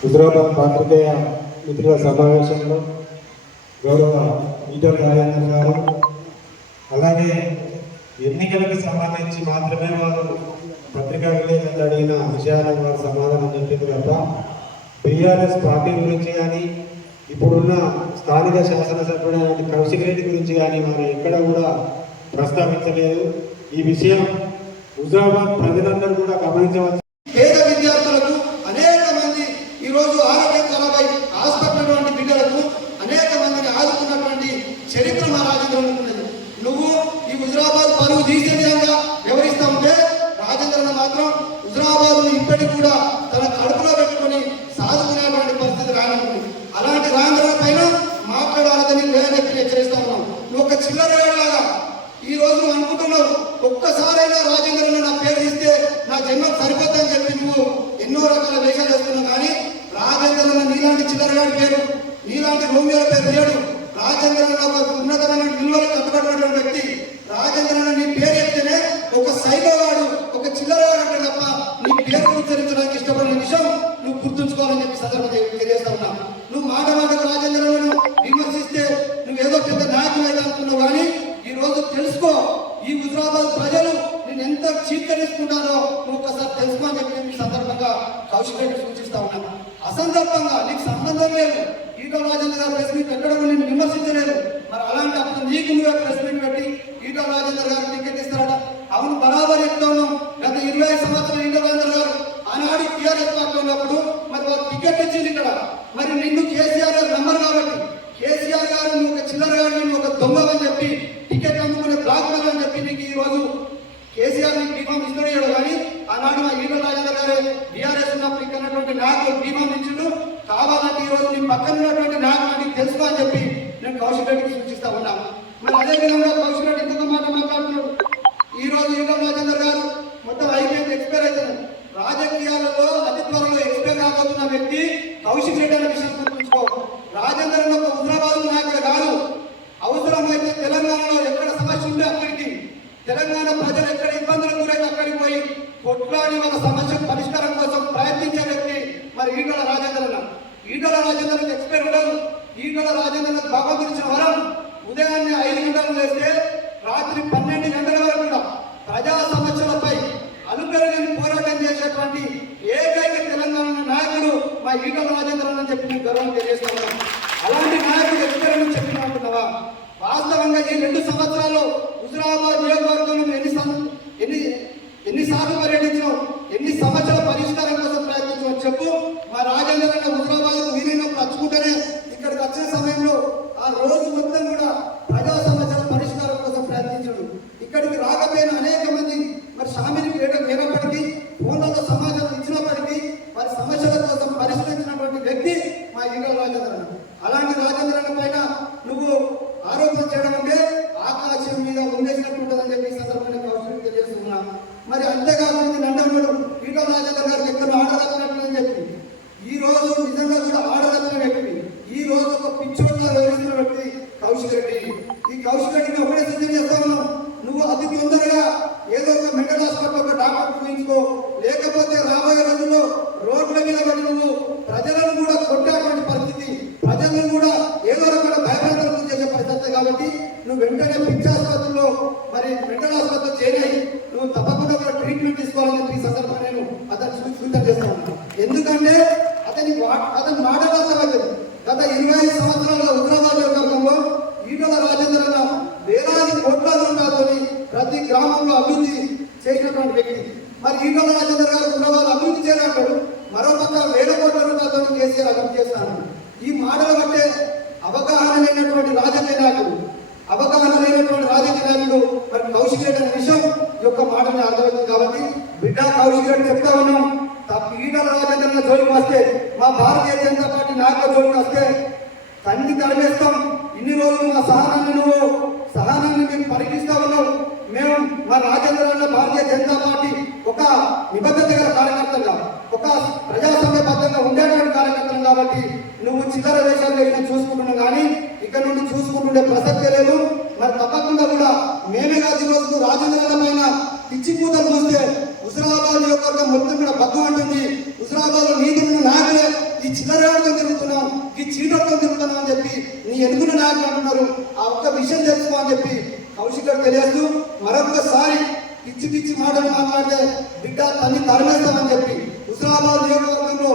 హుజరాబాద్ పాత్రికేయ మిత్రుల సమావేశంలో గౌరవ ఈటల రాజేంద్ర గారు అలాగే ఎన్నికలకు సంబంధించి మాత్రమే వారు పత్రికా విలేకరులు అడిగిన విషయాలకు వారు సమాధానం చెప్పింది తప్ప బీఆర్ఎస్ పార్టీ గురించి కానీ ఇప్పుడున్న స్థానిక శాసనసభ్యుడైన కౌశిక్ రెడ్డి గురించి కానీ వారు ఎక్కడ కూడా ప్రస్తావించలేదు. ఈ విషయం హుజరాబాద్ ప్రజలందరూ కూడా గమనించవలసి ఇప్పటికి కూడా తన కడుపులో పెట్టుకొని సాధుకునేటువంటి పరిస్థితి రానుంది అలాంటి రాజేంద్ర పైన మాట్లాడాలని లేదనెత్తి హెచ్చరిస్తా ఉన్నాం. నువ్వు ఒక చిల్లర లాగా ఈ రోజు నువ్వు అనుకుంటున్నావు ఒక్కసారైనా రాజేంద్రన్న నా పేరు ఇస్తే నా జన్మకు సరిపోతుందని చెప్పి నువ్వు ఎన్నో రకాల వేషాలు వేస్తున్నావు కానీ రాజేంద్రన్న నీలాంటి చిల్లరగాడి పేరు నీలాంటి రోమియోల పేరు లేడు రాజేంద్రన్న ఒక ఉన్నతమైన విలువలు కట్టుబడినటువంటి వ్యక్తి. రాజేంద్రన్న నీ పేరు ఎత్తేనే పేరు ఉచ్చరించడానికి ఇష్టపడిన విషయం నువ్వు గుర్తుంచుకోవాలని చెప్పి సందర్భంగా తెలియజేస్తా ఉన్నా. నువ్వు మాట మాటకు రాజేంద్రను విమర్శిస్తే నువ్వేదో పెద్ద నాయకులు అయితే అనుకున్నావు కానీ ఈ రోజు తెలుసుకో ఈ హుజరాబాద్ ప్రజలు నేను ఎంత చీకరించుకుంటారో నువ్వు ఒకసారి తెలుసుకో అని చెప్పి నేను సందర్భంగా కౌశిక్ సూచిస్తా ఉన్నా. అసందర్భంగా నీకు సంబంధం లేదు. ఈరోజు రాజేంద్ర గారు ప్రెస్ మీట్ పెట్టడం నేను విమర్శించలేదు మరి అలాంటి అప్పుడు నీకు నువ్వే ప్రెస్ మీట్ పెట్టి ఈటల రాజేంద్ర గారు టికెట్ ఇస్తారట అవును బరాబర్ చెప్తా ఉన్నాం గత ఇరవై ఐదు సంవత్సరాలు ఈటల రాజేంద్ర గారు ఆనాడు టీఆర్ఎస్ పార్టీ ఉన్నప్పుడు మరి వారు టికెట్ ఇచ్చింది ఇక్కడ. మరి నిన్ను కేసీఆర్ గారు నమ్మరు కాబట్టి కేసీఆర్ గారు నువ్వు ఒక చిల్లర గారు నువ్వు ఒక దొంగవని చెప్పి టికెట్ అమ్ముకునే బ్లాక్ అని చెప్పి నీకు ఈ రోజు కేసీఆర్ నీకు బీఫామ్ ఇస్తున్నాడు కానీ ఆనాడు మా ఈటల రాజేందర్ గారు బీఆర్ఎస్ ఉన్నప్పుడు ఇక్కడ ఉన్నటువంటి నాయకులు బీఫామ్ ఇచ్చిండు కావాలంటే ఈ రోజు నీ పక్కన ఉన్నటువంటి నాయకులు నీకు తెలుసుకో అని చెప్పి నేను కౌశిక్ రెడ్డికి సూచిస్తా ఉన్నాను మరి అదే విధంగా కౌశిక్ రెడ్డి ఇంకొక మాట మాట్లాడుతున్నాడు. ఈ రోజు ఈటల రాజేందర్ గారు మొత్తం అయిపోయింది ఎక్స్పైర్ అవుతుంది రాజకీయాలలో వ్యక్తి కౌశిక్ రెడ్డి అనే విషయం గుర్తుంచుకో. రాజేంద్ర ఒక హుజరాబాద్ నాయకుడు కాదు. అవసరమైతే తెలంగాణలో ఎక్కడ సమస్య ఉంటే అక్కడికి. తెలంగాణ ప్రజలు ఎక్కడ ఇబ్బందులు గురైతే అక్కడికి పోయి కొట్లాడి ఒక సమస్య పరిష్కారం కోసం ప్రయత్నించే వ్యక్తి మరి ఈటల రాజేంద్ర ఈటల రాజేంద్ర ఎక్స్పైర్ ఉండదు. ఈటల రాజేంద్ర భగవంతుడిచ్చిన వరం. ఉదయాన్నే ఐదు గంటలు లేస్తే రాత్రి పన్నెండు గంటల వరకు కూడా ప్రజా సమస్యలపై అనుకరణ పోరాటం చేసేటువంటి ఏకైక తెలంగాణ నాయకుడు మా ఈటల రాజేంద్ర అని చెప్పి మీకు గర్వం తెలియజేస్తున్నాను. అలాంటి నాయకుడు ఎక్కడని చెప్పిన అంటున్నావా వాస్తవంగా ఈ రెండు సంవత్సరాల్లో హుజరాబాద్ నియోజకవర్గంలో నువ్వు ఎన్ని సం- ఎన్ని ఎన్నిసార్లు పర్యటించావు ఎన్ని సమస్యల పరిష్కారం కోసం ప్రయత్నించావు చెప్పు మా రాజేంద్ర అన్న హుజరాబాద్ వీలైనప్పుడు వచ్చుకుంటేనే ఇక్కడికి వచ్చిన సమయంలో ఆ రోజు మొత్తం కూడా ప్రజా సమస్యల పరిష్కారం కోసం ప్రయత్నించాడు ఇక్కడికి రాకపోయిన అనేక మంది మరి షామిని వేయడం లేనప్పటికీ ఫోన్లలో సమాచారం ఇచ్చినప్పటికీ వారి సమస్యల కోసం పరిష్కరించినటువంటి వ్యక్తి మా ఈగల రాజేంద్ర అన్న. అలాంటి రాజేంద్ర అన్న పైన నువ్వు ఆరోపణ చేయడం అంటే ఆకాశం మీద ఉండేసినట్టు ఉంటుందని చెప్పి ఈ సందర్భంగా కౌశలం తెలియజేస్తున్నా మరి అంతేకాకుండా నందనుడు ఈటల రాజేంద్ర గారికి ఎక్కడ ఆడదచ్చినట్టు అని చెప్పి ఈ రోజు నిజంగా కూడా ఆడదచ్చిన వ్యక్తి ఈ రోజు ఒక పిచ్చోడ్గా వ్యవహరిస్తున్న వ్యక్తి కౌశిక్ రెడ్డి ఈ కౌశిక్ రెడ్డిని ఒకటే సూచన చేస్తా ఉన్నాం నువ్వు అతి తొందరగా ఏదో ఒక మెంటల్ హాస్పిటల్ ఒక తీసుకో లేకపోతే రాబోయే రోజుల్లో రోడ్ల మీద పడి నువ్వు ప్రజలను కూడా కొట్టేటువంటి పరిస్థితి ప్రజలను కూడా ఏదో రకమైన భయభ్రాంతులకు చేసే పరిస్థితి కాబట్టి నువ్వు వెంటనే పిచ్చి ఆసుపత్రిలో మరి మెంటల్ ఆసుపత్రిలో చేరాయి నువ్వు తప్పకుండా కూడా ట్రీట్మెంట్ తీసుకోవాలని ఈ సందర్భంగా నేను అతను సూ- సూచన చేస్తాను ఎందుకంటే అతని వా- అతని మాటలు అర్థమైంది గత ఇరవై ఐదు సంవత్సరాల ఉగ్రవాద నియోజకవర్గంలో ఈటల రాజేంద్ర వేలాది కోట్ల రూపాయలతో ప్రతి గ్రామంలో అభివృద్ధి చేసినటువంటి వ్యక్తి. మరి ఈటల రాజేంద్ర గారు హుజరాబాద్ అభివృద్ధి చేయాలంటాడు మరోపక్క వేల కోట్ల రూపాయలతో కేసీఆర్ అభివృద్ధి చేస్తాను. ఈ మాటలు బట్టే అవగాహన లేనటువంటి రాజకీయ నాయకుడు అవగాహన లేనటువంటి రాజకీయ నాయకుడు మరి కౌశిక్ రెడ్డి అనే విషయం యొక్క మాటని అర్థమవుతుంది కాబట్టి బిడ్డ కౌశిక్ రెడ్డి చెప్తా ఉన్నాం. తప్ప ఈటల రాజేంద్ర జోలికి వస్తే మా భారతీయ జనతా పార్టీ నాయకుల జోలికి వస్తే తన్ని తరిమేస్తాం. ఇన్ని రోజులు మా సహనాన్ని నువ్వు సహనాన్ని మేము పరీక్షిస్తా ఉన్నావు మేము మా రాజేంద్ర భారతీయ జనతా పార్టీ ఒక నిబద్ధత గల కార్యకర్తగా ఒక ప్రజాసమ్యబద్ధంగా ఉండేటువంటి కార్యకర్తలు కాబట్టి నువ్వు చిల్లర వేషాలు ఇక్కడ చూసుకుంటున్నావు కానీ ఇక్కడ నుండి చూసుకుంటుండే ప్రసక్తే లేదు. మరి తప్పకుండా కూడా మేమే కాదు ఈరోజు రాజేంద్ర పైన పిచ్చి కూతలు చూస్తే హుజరాబాద్ యొక్క మొత్తం కూడా బద్దు అంటుంది హుజరాబాద్ నీతులను నాకే ఈ చిల్లరతో తిరుగుతున్నాం ఈ చీటర్తో తిరుగుతున్నాం అని చెప్పి నీ ఎన్నుకున్న నాయకులు అంటున్నారు. ఆ ఒక్క విషయం తెలుసుకో అని చెప్పి కౌశిక్ గారు తెలియదు మరొకసారి పిచ్చి పిచ్చి మాటలు మాట్లాడితే బిడ్డ తల్లి తరిమేస్తామని చెప్పి హుజరాబాద్ నియోజకవర్గంలో